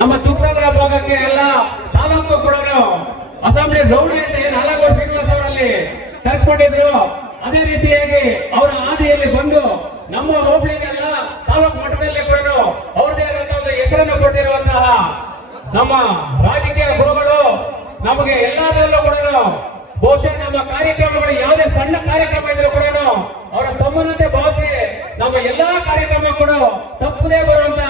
ನಮ್ಮ ತುಕ್ಸಾಗರ ಭಾಗಕ್ಕೆ ಎಲ್ಲ ತಾಲೂಕು ಕೂಡ ಅಸೆಂಬ್ಲಿ ಗೌಡಿ ಅಂತ ಏನು ಹಲವು ಶ್ರೀನಿವಾಸ ಅವರಲ್ಲಿ ಕರೆಸ್ಕೊಂಡಿದ್ರು. ಅದೇ ರೀತಿಯಾಗಿ ಅವರ ಹಾದಿಯಲ್ಲಿ ಬಂದು ನಮ್ಮ ಹೋಬಳಿಗೆಲ್ಲ ತಾಲೂಕು ಮಟ್ಟದಲ್ಲಿ ಕೂಡ ಅವ್ರದೇ ಆದಂತಹ ಒಂದು ಹೆಸರನ್ನು ಕೊಟ್ಟಿರುವಂತಹ ನಮ್ಮ ರಾಜಕೀಯ ಗುರುಗಳು ನಮಗೆ ಎಲ್ಲದರಲ್ಲೂ ಕೂಡ ಬಹುಶಃ ನಮ್ಮ ಕಾರ್ಯಕ್ರಮಗಳು ಯಾವುದೇ ಸಣ್ಣ ಕಾರ್ಯಕ್ರಮ ಇದ್ರೂ ಕೂಡ ಅವರ ತಮ್ಮನಂತೆ ಭಾವಿಸಿ ನಮ್ಮ ಎಲ್ಲಾ ಕಾರ್ಯಕ್ರಮ ಕೂಡ ತಪ್ಪದೇ ಬರುವಂತ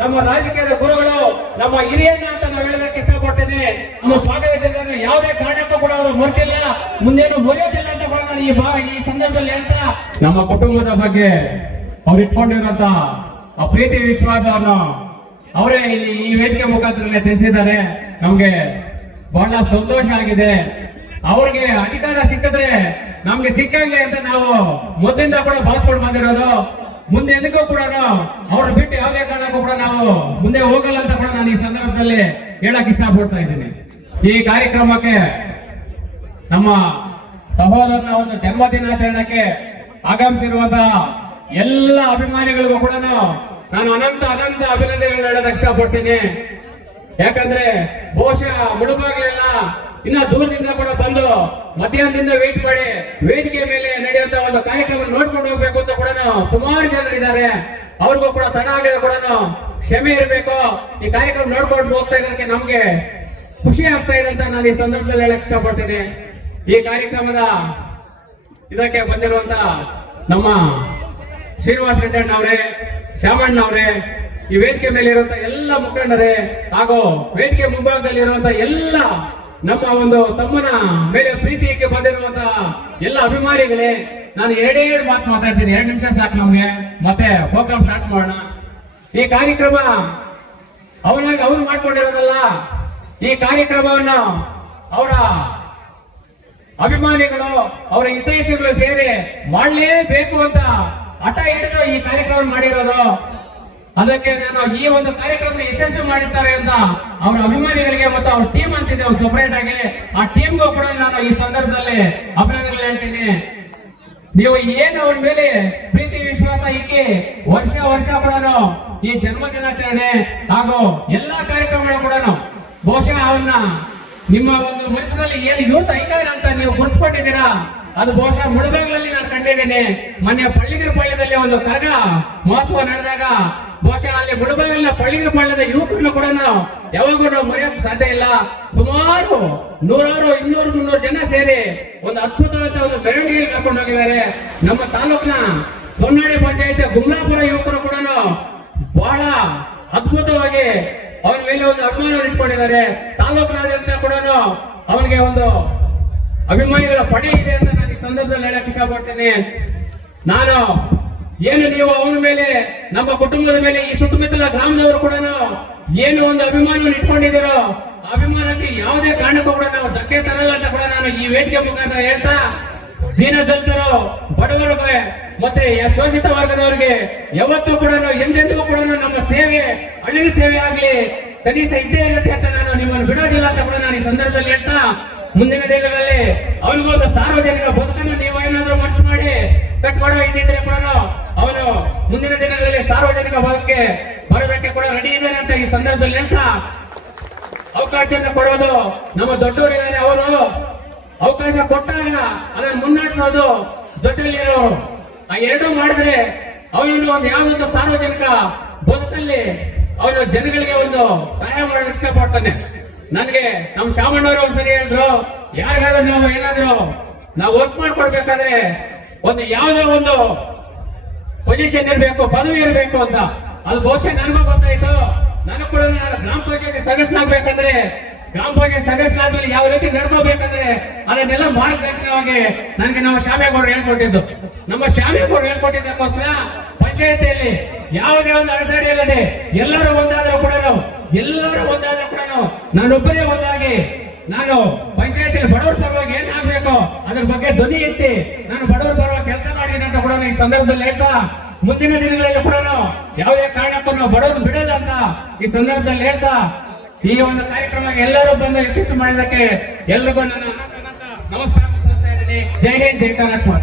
ನಮ್ಮ ರಾಜಕೀಯದ ಗುರುಗಳು ನಮ್ಮ ಹಿರಿಯನ್ನ ಅಂತ ನಾವು ಹೇಳೋದಕ್ಕೆ ಇಷ್ಟಪಡ್ತೇನೆ. ನಮ್ಮ ಭಾಗದ ಜನರನ್ನು ಯಾವುದೇ ಕಾರಣಕ್ಕೂ ಕೂಡ ಅವರು ಮರೆತಿಲ್ಲ, ಮುಂದೇನು ಮರೆಯೋದಿಲ್ಲ ಅಂತ ಕೂಡ ನಾನು ಈ ಸಂದರ್ಭದಲ್ಲಿ ಹೇಳ್ತಾ ನಮ್ಮ ಕುಟುಂಬದ ಬಗ್ಗೆ ಅವ್ರು ಇಟ್ಕೊಂಡಿರುವಂತ ಆ ಪ್ರೀತಿ ವಿಶ್ವಾಸವನ್ನು ಅವರೇ ಇಲ್ಲಿ ಈ ವೇದಿಕೆ ಮುಖಾಂತರ ತಿಳಿಸಿದ್ದಾರೆ. ನಮ್ಗೆ ಬಹಳ ಸಂತೋಷ ಆಗಿದೆ. ಅವ್ರಿಗೆ ಅಧಿಕಾರ ಸಿಕ್ಕಿದ್ರೆ ನಮ್ಗೆ ಸಿಕ್ಕಂಗೆ ಅಂತ ನಾವು ಮೊದಲಿಂದ ಕೂಡ ಭಾವಿಸ್ಕೊಂಡು ಬಂದಿರೋದು. ಮುಂದೆ ಎಂದಿಗೂ ಕೂಡ ಅವ್ರ ಬಿಟ್ಟು ಯಾವುದೇ ಕಾರಣಕ್ಕೂ ಕೂಡ ನಾವು ಮುಂದೆ ಹೋಗಲ್ಲ ಅಂತ ಕೂಡ ನಾನು ಈ ಸಂದರ್ಭದಲ್ಲಿ ಹೇಳಕ್ ಇಷ್ಟಪಡ್ತಾ ಇದ್ದೀನಿ. ಈ ಕಾರ್ಯಕ್ರಮಕ್ಕೆ ನಮ್ಮ ಸಹೋದರನ ಒಂದು ಜನ್ಮ ದಿನಾಚರಣೆಗೆ ಆಗಮಿಸಿರುವಂತಹ ಎಲ್ಲ ಅಭಿಮಾನಿಗಳಿಗೂ ಕೂಡ ನಾನು ಅನಂತ ಅಭಿನಂದನೆಗಳನ್ನು ಹೇಳೋದಕ್ಕೆ ಇಷ್ಟಪಡ್ತೀನಿ. ಯಾಕಂದ್ರೆ ಬಹುಶಃ ಮುಳುಬಾಗ್ಲೆಲ್ಲ ಇನ್ನ ದೂರದಿಂದ ಕೂಡ ಬಂದು ಮಧ್ಯಾಹ್ನದಿಂದ ವೇಟ್ ಮಾಡಿ ವೇದಿಕೆ ಮೇಲೆ ನಡೆಯುವಂತ ಒಂದು ಕಾರ್ಯಕ್ರಮ ನೋಡ್ಕೊಂಡು ಹೋಗ್ಬೇಕು ಅಂತ ಕೂಡ ಸುಮಾರು ಜನರಿದ್ದಾರೆ. ಅವ್ರಿಗೂ ಕೂಡ ತಡ ಆಗಿದೆ ಕೂಡ ಕ್ಷಮೆ ಇರಬೇಕು. ಈ ಕಾರ್ಯಕ್ರಮ ನೋಡ್ಕೊಂಡು ಹೋಗ್ತಾ ಇರೋದಕ್ಕೆ ನಮ್ಗೆ ಖುಷಿ ಆಗ್ತಾ ಇದೆ ಅಂತ ನಾನು ಈ ಸಂದರ್ಭದಲ್ಲಿ ಹೇಳಕ್ ಇಷ್ಟಪಡ್ತೀನಿ. ಈ ಕಾರ್ಯಕ್ರಮದ ಇದಕ್ಕೆ ಬಂದಿರುವಂತ ನಮ್ಮ ಶ್ರೀನಿವಾಸ ರೆಡ್ಡಿ ಅಣ್ಣವ್ರೆ, ಶ್ಯಾಮಣ್ಣ ಅವರೇ, ಈ ವೇದಿಕೆ ಮೇಲೆ ಇರುವಂತ ಎಲ್ಲ ಮುಖಂಡರೇ ಹಾಗೂ ವೇದಿಕೆ ಮುಂಭಾಗದಲ್ಲಿ ಇರುವಂತ ಎಲ್ಲ ನಮ್ಮ ಒಂದು ತಮ್ಮನ ಮೇಲೆ ಪ್ರೀತಿಗೆ ಬಂದಿರುವಂತಹ ಎಲ್ಲ ಅಭಿಮಾನಿಗಳೇ, ನಾನು ಎರಡೇ ಮಾತು ಮಾತಾಡ್ತೀನಿ. 2 ನಿಮಿಷ ಸಾಕು ನಮ್ಗೆ, ಮತ್ತೆ ಪ್ರೋಗ್ರಾಮ್ ಸ್ಟಾರ್ಟ್ ಮಾಡೋಣ. ಈ ಕಾರ್ಯಕ್ರಮ ಅವ್ರು ಮಾಡ್ಕೊಂಡಿರೋದಲ್ಲ. ಈ ಕಾರ್ಯಕ್ರಮವನ್ನು ಅವರ ಅಭಿಮಾನಿಗಳು, ಅವರ ಹಿತೈಷಿಗಳು ಸೇರಿ ಮಾಡಲೇಬೇಕು ಅಂತ ಹಠ ಹಿಡಿದು ಈ ಕಾರ್ಯಕ್ರಮ ಮಾಡಿರೋದು. ಅದಕ್ಕೆ ನಾನು ಈ ಒಂದು ಕಾರ್ಯಕ್ರಮ ಯಶಸ್ವಿ ಮಾಡಿರ್ತಾರೆ ಅಂತ ಅವರ ಅಭಿಮಾನಿಗಳಿಗೆ ಮತ್ತು ಅವ್ರ ಟೀಮ್ ಅಂತಿದೆ ಸಪರೇಟ್ ಆಗಿ, ಆ ಟೀಮ್ಗೂ ಕೂಡ ನಾನು ಈ ಸಂದರ್ಭದಲ್ಲಿ ಅಭಿನಂದನೆಗಳು ಹೇಳ್ತೀನಿ. ನೀವು ಏನು ಅವ್ರ ಮೇಲೆ ಪ್ರೀತಿ ವಿಶ್ವಾಸ ಇಕ್ಕಿ ವರ್ಷ ಕೂಡ ಈ ಜನ್ಮ ದಿನಾಚರಣೆ ಹಾಗೂ ಎಲ್ಲಾ ಕಾರ್ಯಕ್ರಮಗಳು ಕೂಡ ಬಹುಶಃ ಅವನ್ನ ನಿಮ್ಮ ಒಂದು ಮನಸ್ಸಿನಲ್ಲಿ ಏನು ಯೂತ್ ಐಕಾನ್ ಅಂತ ನೀವು ಗುರುತಿಸ್ಕೊಂಡಿದ್ದೀರಾ, ಅದು ಬಹುಶಃ ಮುಳುಬಾಗ್ಲಲ್ಲಿ ನಾನು ಕಂಡಿದ್ದೀನಿ. ಮೊನ್ನೆ ಪಳ್ಳಿಗಿರಪಾಳ್ಯದಲ್ಲಿ ಒಂದು ಕರಗ ಮಹೋತ್ಸವ ನಡೆದಾಗ ಬಹುಶಃ ಅಲ್ಲಿ ಮುಳುಬಾಗಿಲಿನ ಪಳ್ಳಿಗಿರಪಾಳ್ಯದ ಯುವಕರನ್ನು ಕೂಡ ಯಾವಾಗೂ ನಾವು ಮರೆಯೋಕೆ ಸಾಧ್ಯ ಇಲ್ಲ. ಸುಮಾರು 100-200-300 ಜನ ಸೇರಿ ಒಂದು ಅದ್ಭುತವಾದ ಒಂದು ಮೆರವಣಿಗೆ ಕರ್ಕೊಂಡು ಹೋಗಿದ್ದಾರೆ. ನಮ್ಮ ತಾಲೂಕಿನ ಹೊನ್ನಾಳಿ ಪಂಚಾಯತ್ ಗುಮ್ಲಾಪುರ ಯುವಕರು ಕೂಡ ಬಹಳ ಅದ್ಭುತವಾಗಿ ಅವನ ಮೇಲೆ ಒಂದು ಅಭಿಮಾನ ಇಟ್ಕೊಂಡಿದ್ದಾರೆ. ತಾಲೂಕಿನಾದ್ಯಂತ ಕೂಡ ಅವನಿಗೆ ಒಂದು ಅಭಿಮಾನಿಗಳ ಪಡೆ ಇದೆ ಅಂತ ನಾನು ಈ ಸಂದರ್ಭದಲ್ಲಿ ಹೇಳಕ್ ಇಷ್ಟಪಡ್ತೇನೆ. ನಾನು ಏನು ನೀವು ಅವನ ಮೇಲೆ, ನಮ್ಮ ಕುಟುಂಬದ ಮೇಲೆ, ಈ ಸುತ್ತಮುತ್ತಲ ಗ್ರಾಮದವರು ಕೂಡ ಏನು ಒಂದು ಅಭಿಮಾನವನ್ನು ಇಟ್ಕೊಂಡಿದ್ದೀರೋ ಅಭಿಮಾನಕ್ಕೆ ಯಾವುದೇ ಕಾರಣಕ್ಕೂ ಕೂಡ ನಾವು ಧಕ್ಕೆ ತರಲ್ಲ ಅಂತ ಕೂಡ ನಾನು ಈ ವೇದಿಕೆ ಮುಖಾಂತರ ಹೇಳ್ತಾ, ದೀನದಲಿತರು, ಬಡವರಿಗೆ ಮತ್ತೆ ಶೋಷಿತ ವರ್ಗದವರಿಗೆ ಯಾವತ್ತೂ ಕೂಡ ಎಂದೆಂದಿಗೂ ಕೂಡ ನಮ್ಮ ಸೇವೆ, ಹಳ್ಳಿ ಸೇವೆ ಆಗ್ಲಿ ಕನಿಷ್ಠ ಇದ್ದೇ ಇರುತ್ತೆ ಅಂತ ನಾನು ನಿಮ್ಮನ್ನು ಬಿಡೋದಿಲ್ಲ ಅಂತ ಕೂಡ ನಾನು ಈ ಸಂದರ್ಭದಲ್ಲಿ ಹೇಳ್ತಾ, ಮುಂದಿನ ದಿನಗಳಲ್ಲಿ ಅವನಿಗೊಂದು ಸಾರ್ವಜನಿಕ ಬದುಕನ್ನು ನೀವು ಏನಾದ್ರೂ ಮನಸ್ಸು ಮಾಡಿ ಕಟ್ಕೊಡೋ ಇದ್ದಿದ್ರೆ ಕೂಡ ಅವನು ಮುಂದಿನ ದಿನಗಳಲ್ಲಿ ಸಾರ್ವಜನಿಕ ಬದುಕಿಗೆ ಬರೋದಕ್ಕೆ ಕೂಡ ರೆಡಿ ಇದ್ದಾನೆ ಅಂತ ಈ ಸಂದರ್ಭದಲ್ಲಿ ಹೇಳ್ತಾ, ಅವಕಾಶವನ್ನು ಕೊಡೋದು ನಮ್ಮ ದೊಡ್ಡವರಿದ್ದಾರೆ. ಅವರು ಅವಕಾಶ ಕೊಟ್ಟಾಗ ಅದನ್ನು ಮುನ್ನಡೆಸೋದು ದೊಡ್ಡಲ್ಲಿರೋರು. ಆ ಎರಡೂ ಮಾಡಿದ್ರೆ ಅವನು ಒಂದು ಯಾವುದೊಂದು ಸಾರ್ವಜನಿಕ ಬದುಕಲ್ಲಿ ಅವನು ಜನಗಳಿಗೆ ಒಂದು ಸಹಾಯ ಮಾಡೋದಕ್ಕೆ ಇಷ್ಟಪಡ್ತಾನೆ. ನನಗೆ ನಮ್ಮ ಶಾಮಣ್ಣವರು ಒಂದ್ಸರಿ ಹೇಳಿದ್ರು, ಯಾರಿಗಾದ್ರೂ ನಾವು ಏನಾದ್ರು ನಾವು ವರ್ಕ್ ಮಾಡ್ಕೊಡ್ಬೇಕಾದ್ರೆ ಒಂದು ಯಾವುದೋ ಒಂದು ಪೊಸಿಷನ್ ಇರಬೇಕು, ಪದವಿ ಇರಬೇಕು ಅಂತ. ಅದು ಬಹುಶಃ ನನಗೂ ಗೊತ್ತಾಯ್ತು. ನನಗೂ ಕೂಡ ಗ್ರಾಮ ಪಂಚಾಯತ್ ಸದಸ್ಯನಾಗ್ಬೇಕಂದ್ರೆ, ಗ್ರಾಮ ಪಂಚಾಯತ್ ಸದಸ್ಯನಾದ್ಮೇಲೆ ಯಾವ ರೀತಿ ನಡ್ಕೋಬೇಕಂದ್ರೆ ಅದನ್ನೆಲ್ಲ ಮಾರ್ಗದರ್ಶನವಾಗಿ ನನಗೆ ನಮ್ಮ ಶ್ಯಾಮೇಗೌಡರು ಹೇಳ್ಕೊಟ್ಟಿದ್ದು. ನಮ್ಮ ಶ್ಯಾಮೇಗೌಡರು ಹೇಳ್ಕೊಟ್ಟಿದ್ದಕ್ಕೋಸ್ಕರ ಪಂಚಾಯತಿಯಲ್ಲಿ ಯಾವುದೇ ಒಂದು ಅಡೆತಡೆ ಇಲ್ಲದೆ ಎಲ್ಲರೂ ಒಂದಾದ್ರೂ ಕೂಡ ನಾನೊಬ್ಬರೇ ಒಂದಾಗಿ ನಾನು ಪಂಚಾಯತಿಯಲ್ಲಿ ಬಡವರ ಪರವಾಗಿ ಏನಾಗಬೇಕು ಅದ್ರ ಬಗ್ಗೆ ಧ್ವನಿ ಎತ್ತಿ ನಾನು ಬಡವರ ಪರವಾಗಿ ಕೆಲಸ ಮಾಡಿದ್ದೀನಿ ಅಂತ ಕೂಡ ಈ ಸಂದರ್ಭದಲ್ಲಿ ಹೇಳ್ತಾ, ಮುಂದಿನ ದಿನಗಳಲ್ಲಿ ಕೂಡ ಯಾವುದೇ ಕಾರಣಕ್ಕೂ ನಾವು ಬಡವರು ಬಿಡಲ್ಲ ಅಂತ ಈ ಸಂದರ್ಭದಲ್ಲಿ ಹೇಳ್ತಾ, ಈ ಒಂದು ಕಾರ್ಯಕ್ರಮ ಎಲ್ಲರೂ ಬಂದು ಯಶಸ್ವಿ ಮಾಡಿದ್ದಕ್ಕೆ ಎಲ್ರಿಗೂ ನಾನು ನಮಸ್ಕಾರ ಮಾಡ್ತಾ ಇದ್ದೀನಿ. ಜೈ ಹಿಂದ್, ಜೈ ಕರ್ನಾಟಕ.